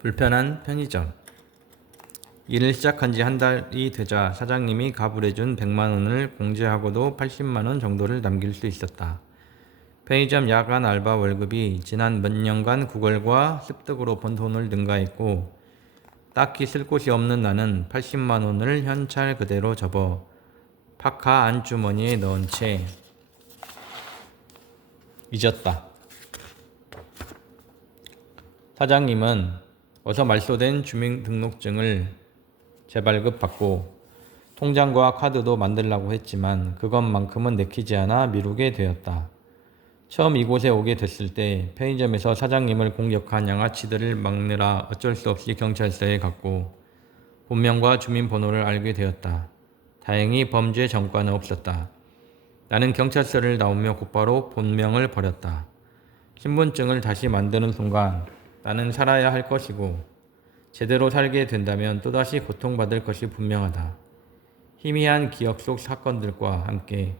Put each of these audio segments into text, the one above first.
불편한 편의점. 일을 시작한 지 한 달이 되자 사장님이 가불해준 100만 원을 공제하고도 80만 원 정도를 남길 수 있었다. 편의점 야간 알바 월급이 지난 몇 년간 구걸과 습득으로 번 돈을 능가했고 딱히 쓸 곳이 없는 나는 80만 원을 현찰 그대로 접어 파카 안주머니에 넣은 채 잊었다. 사장님은 어서 말소된 주민등록증을 재발급받고 통장과 카드도 만들라고 했지만 그것만큼은 내키지 않아 미루게 되었다. 처음 이곳에 오게 됐을 때 편의점에서 사장님을 공격한 양아치들을 막느라 어쩔 수 없이 경찰서에 갔고 본명과 주민번호를 알게 되었다. 다행히 범죄 전과는 없었다. 나는 경찰서를 나오며 곧바로 본명을 버렸다. 신분증을 다시 만드는 순간 나는 살아야 할 것이고 제대로 살게 된다면 또다시 고통받을 것이 분명하다. 희미한 기억 속 사건들과 함께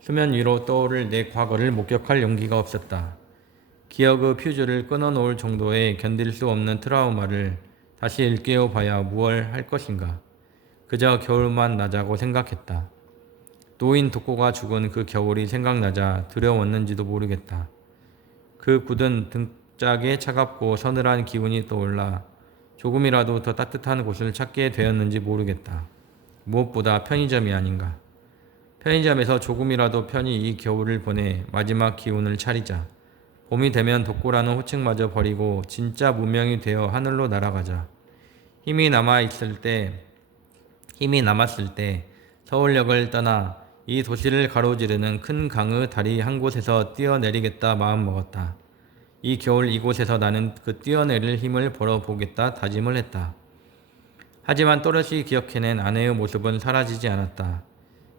수면 위로 떠오를 내 과거를 목격할 용기가 없었다. 기억의 퓨즈를 끊어놓을 정도의 견딜 수 없는 트라우마를 다시 일깨워 봐야 무얼 할 것인가. 그저 겨울만 나자고 생각했다. 노인 독고가 죽은 그 겨울이 생각나자 두려웠는지도 모르겠다. 그 굳은 등짝에 차갑고 서늘한 기운이 떠올라 조금이라도 더 따뜻한 곳을 찾게 되었는지 모르겠다. 무엇보다 편의점이 아닌가. 편의점에서 조금이라도 편히 이 겨울을 보내 마지막 기운을 차리자. 봄이 되면 독고라는 호칭마저 버리고 진짜 무명이 되어 하늘로 날아가자. 힘이 남았을 때 서울역을 떠나 이 도시를 가로지르는 큰 강의 다리 한 곳에서 뛰어내리겠다 마음먹었다. 이 겨울 이곳에서 나는 그 뛰어내릴 힘을 벌어보겠다 다짐을 했다. 하지만 또렷이 기억해낸 아내의 모습은 사라지지 않았다.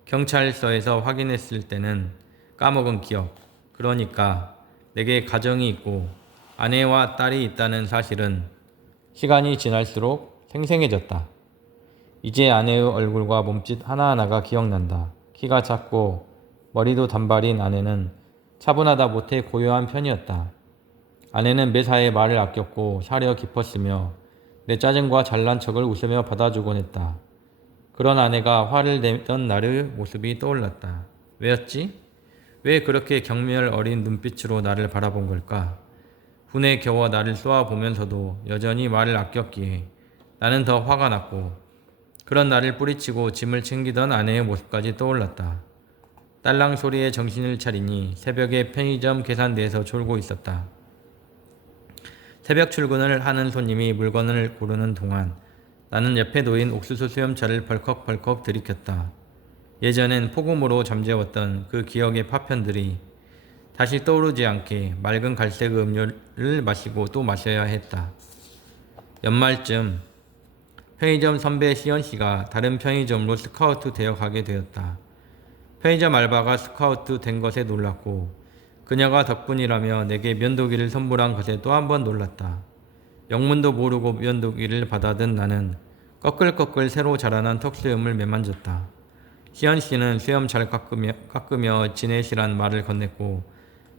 경찰서에서 확인했을 때는 까먹은 기억, 그러니까 내게 가정이 있고 아내와 딸이 있다는 사실은 시간이 지날수록 생생해졌다. 이제 아내의 얼굴과 몸짓 하나하나가 기억난다. 키가 작고 머리도 단발인 아내는 차분하다 못해 고요한 편이었다. 아내는 매사에 말을 아꼈고 사려 깊었으며 내 짜증과 잘난 척을 웃으며 받아주곤 했다. 그런 아내가 화를 내던 날의 모습이 떠올랐다. 왜였지? 왜 그렇게 경멸 어린 눈빛으로 나를 바라본 걸까? 분에 겨워 나를 쏘아보면서도 여전히 말을 아꼈기에 나는 더 화가 났고 그런 나를 뿌리치고 짐을 챙기던 아내의 모습까지 떠올랐다. 딸랑 소리에 정신을 차리니 새벽에 편의점 계산대에서 졸고 있었다. 새벽 출근을 하는 손님이 물건을 고르는 동안 나는 옆에 놓인 옥수수 수염차를 벌컥벌컥 들이켰다. 예전엔 폭음으로 잠재웠던 그 기억의 파편들이 다시 떠오르지 않게 맑은 갈색 음료를 마시고 또 마셔야 했다. 연말쯤 편의점 선배 시연씨가 다른 편의점으로 스카우트 되어 가게 되었다. 편의점 알바가 스카우트 된 것에 놀랐고 그녀가 덕분이라며 내게 면도기를 선물한 것에 또 한 번 놀랐다. 영문도 모르고 면도기를 받아든 나는 꺼끌꺼끌 새로 자라난 턱수염을 매만졌다. 시연씨는 수염 잘 깎으며 지내시란 말을 건넸고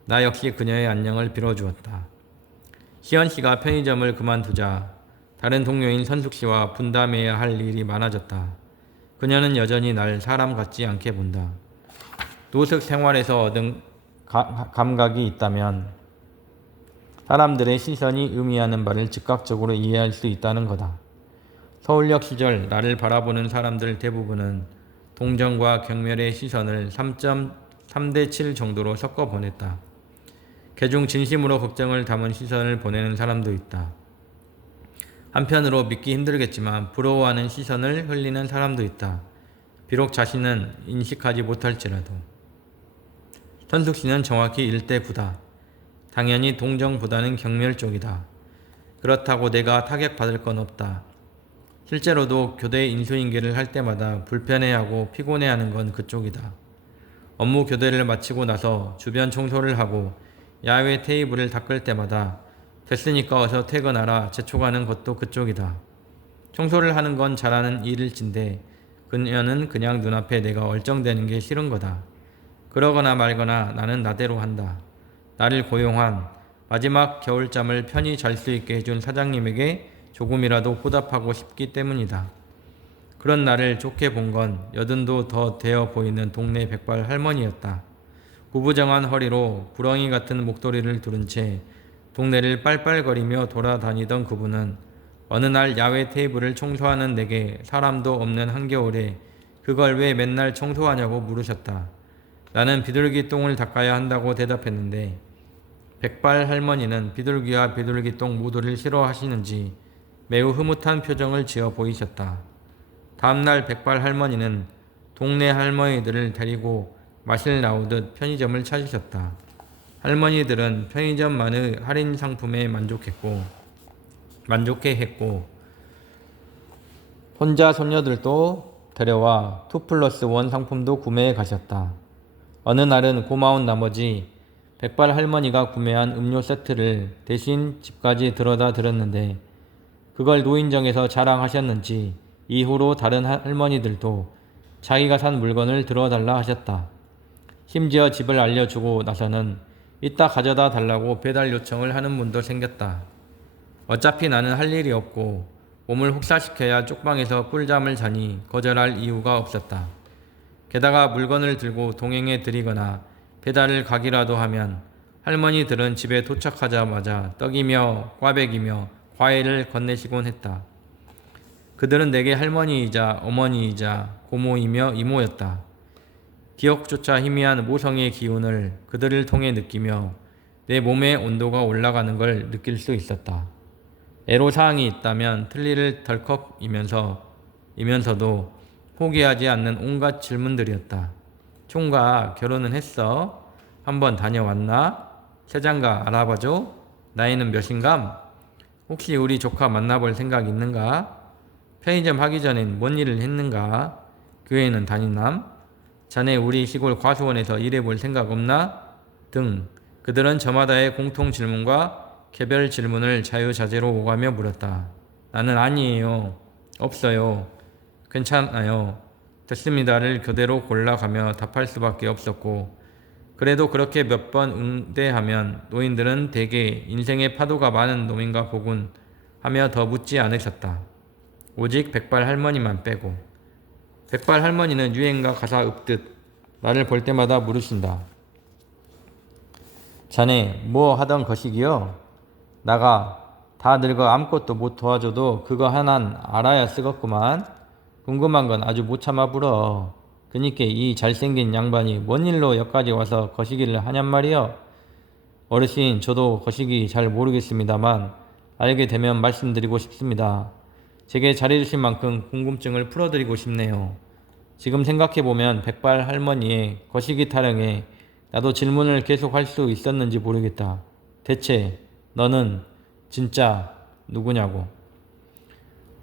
나 역시 그녀의 안녕을 빌어주었다. 시연씨가 편의점을 그만두자 다른 동료인 선숙씨와 분담해야 할 일이 많아졌다. 그녀는 여전히 날 사람 같지 않게 본다. 노숙 생활에서 얻은 감각이 있다면 사람들의 시선이 의미하는 바를 즉각적으로 이해할 수 있다는 거다. 서울역 시절 나를 바라보는 사람들 대부분은 동정과 경멸의 시선을 3.3대 7 정도로 섞어 보냈다. 개중 진심으로 걱정을 담은 시선을 보내는 사람도 있다. 한편으로 믿기 힘들겠지만 부러워하는 시선을 흘리는 사람도 있다. 비록 자신은 인식하지 못할지라도. 선숙씨는 정확히 1대 9다. 당연히 동정보다는 경멸 쪽이다. 그렇다고 내가 타격받을 건 없다. 실제로도 교대 인수인계를 할 때마다 불편해하고 피곤해하는 건 그쪽이다. 업무 교대를 마치고 나서 주변 청소를 하고 야외 테이블을 닦을 때마다 됐으니까 어서 퇴근하라 재촉하는 것도 그쪽이다. 청소를 하는 건 잘하는 일일진데 그녀는 그냥 눈앞에 내가 얼쩡대는 게 싫은 거다. 그러거나 말거나 나는 나대로 한다. 나를 고용한 마지막 겨울잠을 편히 잘 수 있게 해준 사장님에게 조금이라도 보답하고 싶기 때문이다. 그런 나를 좋게 본 건 여든도 더 되어 보이는 동네 백발 할머니였다. 구부정한 허리로 구렁이 같은 목도리를 두른 채 동네를 빨빨거리며 돌아다니던 그분은 어느 날 야외 테이블을 청소하는 내게 사람도 없는 한겨울에 그걸 왜 맨날 청소하냐고 물으셨다. 나는 비둘기 똥을 닦아야 한다고 대답했는데 백발 할머니는 비둘기와 비둘기 똥 모두를 싫어하시는지 매우 흐뭇한 표정을 지어 보이셨다. 다음날 백발 할머니는 동네 할머니들을 데리고 마실 나오듯 편의점을 찾으셨다. 할머니들은 편의점만의 할인 상품에 만족해했고 혼자 손녀들도 데려와 2+1 상품도 구매해 가셨다. 어느 날은 고마운 나머지 백발 할머니가 구매한 음료 세트를 대신 집까지 들어다 드렸는데 그걸 노인정에서 자랑하셨는지 이후로 다른 할머니들도 자기가 산 물건을 들어달라 하셨다. 심지어 집을 알려주고 나서는 이따 가져다 달라고 배달 요청을 하는 분도 생겼다. 어차피 나는 할 일이 없고 몸을 혹사시켜야 쪽방에서 꿀잠을 자니 거절할 이유가 없었다. 게다가 물건을 들고 동행해 드리거나 배달을 가기라도 하면 할머니들은 집에 도착하자마자 떡이며 꽈배기며 과일을 건네시곤 했다. 그들은 내게 할머니이자 어머니이자 고모이며 이모였다. 기억조차 희미한 모성의 기운을 그들을 통해 느끼며 내 몸의 온도가 올라가는 걸 느낄 수 있었다. 애로사항이 있다면 틀니를 덜컥이면서도 포기하지 않는 온갖 질문들이었다. 총각 결혼은 했어? 한번 다녀왔나? 새장가 알아봐줘? 나이는 몇인감? 혹시 우리 조카 만나볼 생각 있는가? 편의점 하기 전엔 뭔 일을 했는가? 교회는 다니남? 자네 우리 시골 과수원에서 일해볼 생각 없나? 등 그들은 저마다의 공통 질문과 개별 질문을 자유자재로 오가며 물었다. 나는 아니에요. 없어요. 괜찮아요. 됐습니다를 그대로 골라가며 답할 수밖에 없었고 그래도 그렇게 몇 번 응대하면 노인들은 대개 인생의 파도가 많은 놈인가 보군 하며 더 묻지 않으셨다. 오직 백발 할머니만 빼고. 백발 할머니는 유행가 가사 읊듯 나를 볼 때마다 물으신다. 자네 뭐 하던 것이기요? 나가 다 늙어 아무것도 못 도와줘도 그거 하나는 알아야 쓰겠구만. 궁금한 건 아주 못 참아 불어. 그니까 이 잘생긴 양반이 뭔 일로 여기까지 와서 거시기를 하냔 말이여. 어르신 저도 거시기 잘 모르겠습니다만 알게 되면 말씀드리고 싶습니다. 제게 잘해주신 만큼 궁금증을 풀어드리고 싶네요. 지금 생각해보면 백발 할머니의 거시기 타령에 나도 질문을 계속 할 수 있었는지 모르겠다. 대체 너는 진짜 누구냐고.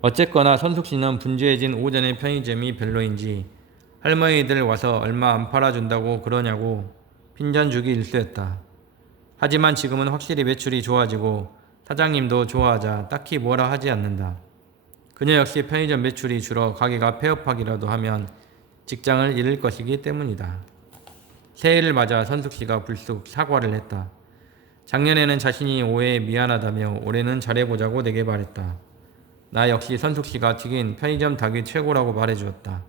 어쨌거나 선숙씨는 분주해진 오전의 편의점이 별로인지 할머니들 와서 얼마 안 팔아준다고 그러냐고 핀잔주기 일쑤였다. 하지만 지금은 확실히 매출이 좋아지고 사장님도 좋아하자 딱히 뭐라 하지 않는다. 그녀 역시 편의점 매출이 줄어 가게가 폐업하기라도 하면 직장을 잃을 것이기 때문이다. 새해를 맞아 선숙씨가 불쑥 사과를 했다. 작년에는 자신이 오해에 미안하다며 올해는 잘해보자고 내게 말했다. 나 역시 선숙씨가 튀긴 편의점 닭이 최고라고 말해주었다.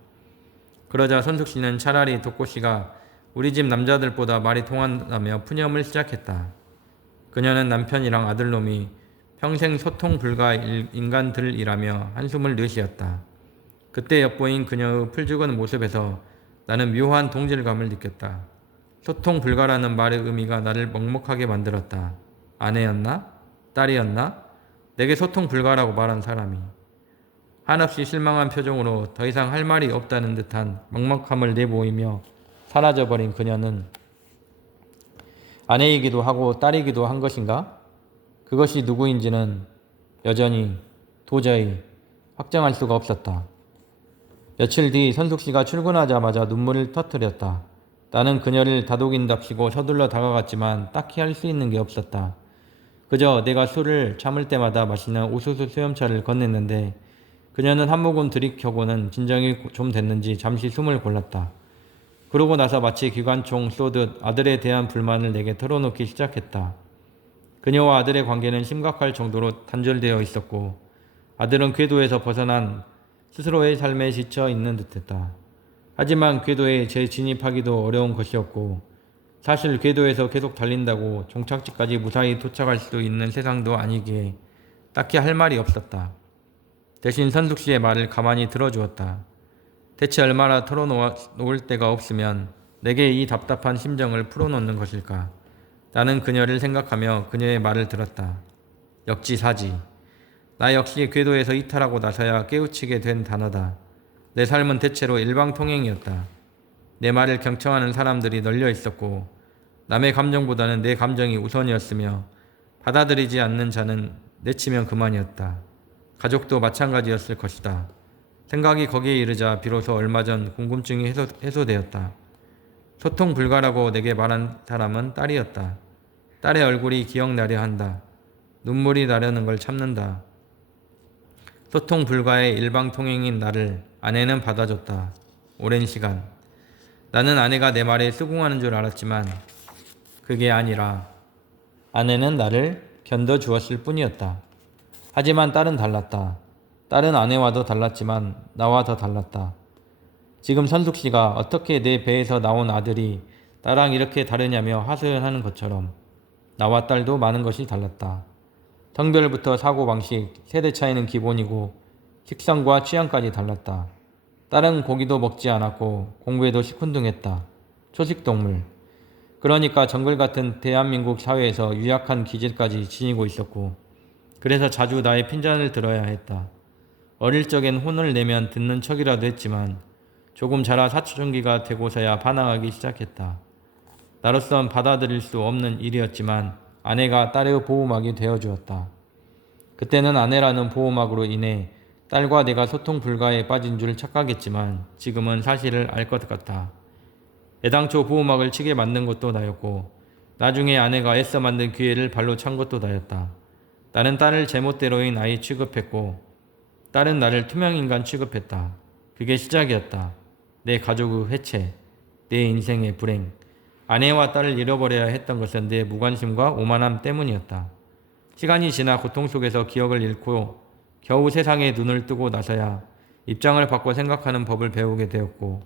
그러자 선숙씨는 차라리 독고씨가 우리 집 남자들보다 말이 통한다며 푸념을 시작했다. 그녀는 남편이랑 아들놈이 평생 소통 불가 인간들이라며 한숨을 내쉬었다. 그때 엿보인 그녀의 풀죽은 모습에서 나는 묘한 동질감을 느꼈다. 소통 불가라는 말의 의미가 나를 먹먹하게 만들었다. 아내였나? 딸이었나? 내게 소통 불가라고 말한 사람이. 한없이 실망한 표정으로 더 이상 할 말이 없다는 듯한 먹먹함을 내보이며 사라져버린 그녀는 아내이기도 하고 딸이기도 한 것인가? 그것이 누구인지는 여전히 도저히 확정할 수가 없었다. 며칠 뒤 선숙씨가 출근하자마자 눈물을 터뜨렸다. 나는 그녀를 다독인답시고 서둘러 다가갔지만 딱히 할 수 있는 게 없었다. 그저 내가 술을 참을 때마다 마시는 옥수수 수염차를 건넸는데 그녀는 한 모금 들이켜고는 진정이 좀 됐는지 잠시 숨을 골랐다. 그러고 나서 마치 기관총 쏘듯 아들에 대한 불만을 내게 털어놓기 시작했다. 그녀와 아들의 관계는 심각할 정도로 단절되어 있었고 아들은 궤도에서 벗어난 스스로의 삶에 지쳐 있는 듯했다. 하지만 궤도에 재진입하기도 어려운 것이었고 사실 궤도에서 계속 달린다고 종착지까지 무사히 도착할 수 있는 세상도 아니기에 딱히 할 말이 없었다. 대신 선숙 씨의 말을 가만히 들어주었다. 대체 얼마나 털어놓을 데가 없으면 내게 이 답답한 심정을 풀어놓는 것일까? 나는 그녀를 생각하며 그녀의 말을 들었다. 역지사지. 나 역시 궤도에서 이탈하고 나서야 깨우치게 된 단어다. 내 삶은 대체로 일방통행이었다. 내 말을 경청하는 사람들이 널려 있었고 남의 감정보다는 내 감정이 우선이었으며 받아들이지 않는 자는 내치면 그만이었다. 가족도 마찬가지였을 것이다. 생각이 거기에 이르자 비로소 얼마 전 궁금증이 해소되었다. 소통 불가라고 내게 말한 사람은 딸이었다. 딸의 얼굴이 기억나려 한다. 눈물이 나려는 걸 참는다. 소통 불가의 일방통행인 나를 아내는 받아줬다. 오랜 시간. 나는 아내가 내 말에 수긍하는 줄 알았지만 그게 아니라 아내는 나를 견뎌주었을 뿐이었다. 하지만 딸은 달랐다. 딸은 아내와도 달랐지만 나와 더 달랐다. 지금 선숙 씨가 어떻게 내 배에서 나온 아들이 나랑 이렇게 다르냐며 하소연하는 것처럼 나와 딸도 많은 것이 달랐다. 성별부터 사고방식, 세대 차이는 기본이고 식성과 취향까지 달랐다. 딸은 고기도 먹지 않았고 공부에도 시큰둥했다. 초식동물. 그러니까 정글 같은 대한민국 사회에서 유약한 기질까지 지니고 있었고 그래서 자주 나의 핀잔을 들어야 했다. 어릴 적엔 혼을 내면 듣는 척이라도 했지만 조금 자라 사춘기가 되고서야 반항하기 시작했다. 나로선 받아들일 수 없는 일이었지만 아내가 딸의 보호막이 되어주었다. 그때는 아내라는 보호막으로 인해 딸과 내가 소통 불가에 빠진 줄 착각했지만 지금은 사실을 알 것 같다. 애당초 보호막을 치게 만든 것도 나였고 나중에 아내가 애써 만든 기회를 발로 찬 것도 나였다. 나는 딸을 제멋대로인 아이 취급했고 딸은 나를 투명인간 취급했다. 그게 시작이었다. 내 가족의 해체, 내 인생의 불행. 아내와 딸을 잃어버려야 했던 것은 내 무관심과 오만함 때문이었다. 시간이 지나 고통 속에서 기억을 잃고 겨우 세상에 눈을 뜨고 나서야 입장을 바꿔 생각하는 법을 배우게 되었고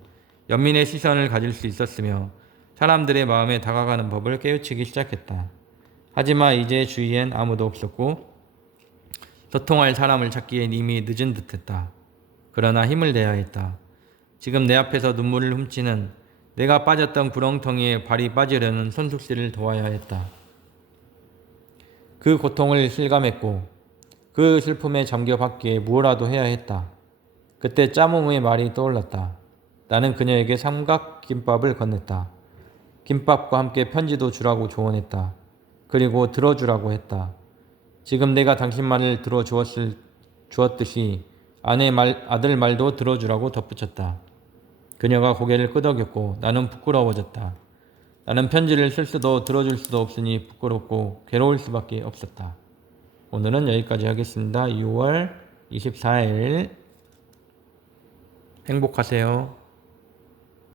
연민의 시선을 가질 수 있었으며 사람들의 마음에 다가가는 법을 깨우치기 시작했다. 하지만 이제 주위엔 아무도 없었고 소통할 사람을 찾기엔 이미 늦은 듯했다. 그러나 힘을 내야 했다. 지금 내 앞에서 눈물을 훔치는 내가 빠졌던 구렁텅이에 발이 빠지려는 선숙 씨를 도와야 했다. 그 고통을 실감했고 그 슬픔에 잠겨받기에 무엇라도 해야 했다. 그때 짜몽의 말이 떠올랐다. 나는 그녀에게 삼각김밥을 건넸다. 김밥과 함께 편지도 주라고 조언했다. 그리고 들어주라고 했다. 지금 내가 당신 말을 주었듯이 아들 말도 들어주라고 덧붙였다. 그녀가 고개를 끄덕였고 나는 부끄러워졌다. 나는 편지를 쓸 수도 들어줄 수도 없으니 부끄럽고 괴로울 수밖에 없었다. 오늘은 여기까지 하겠습니다. 6월 24일 행복하세요.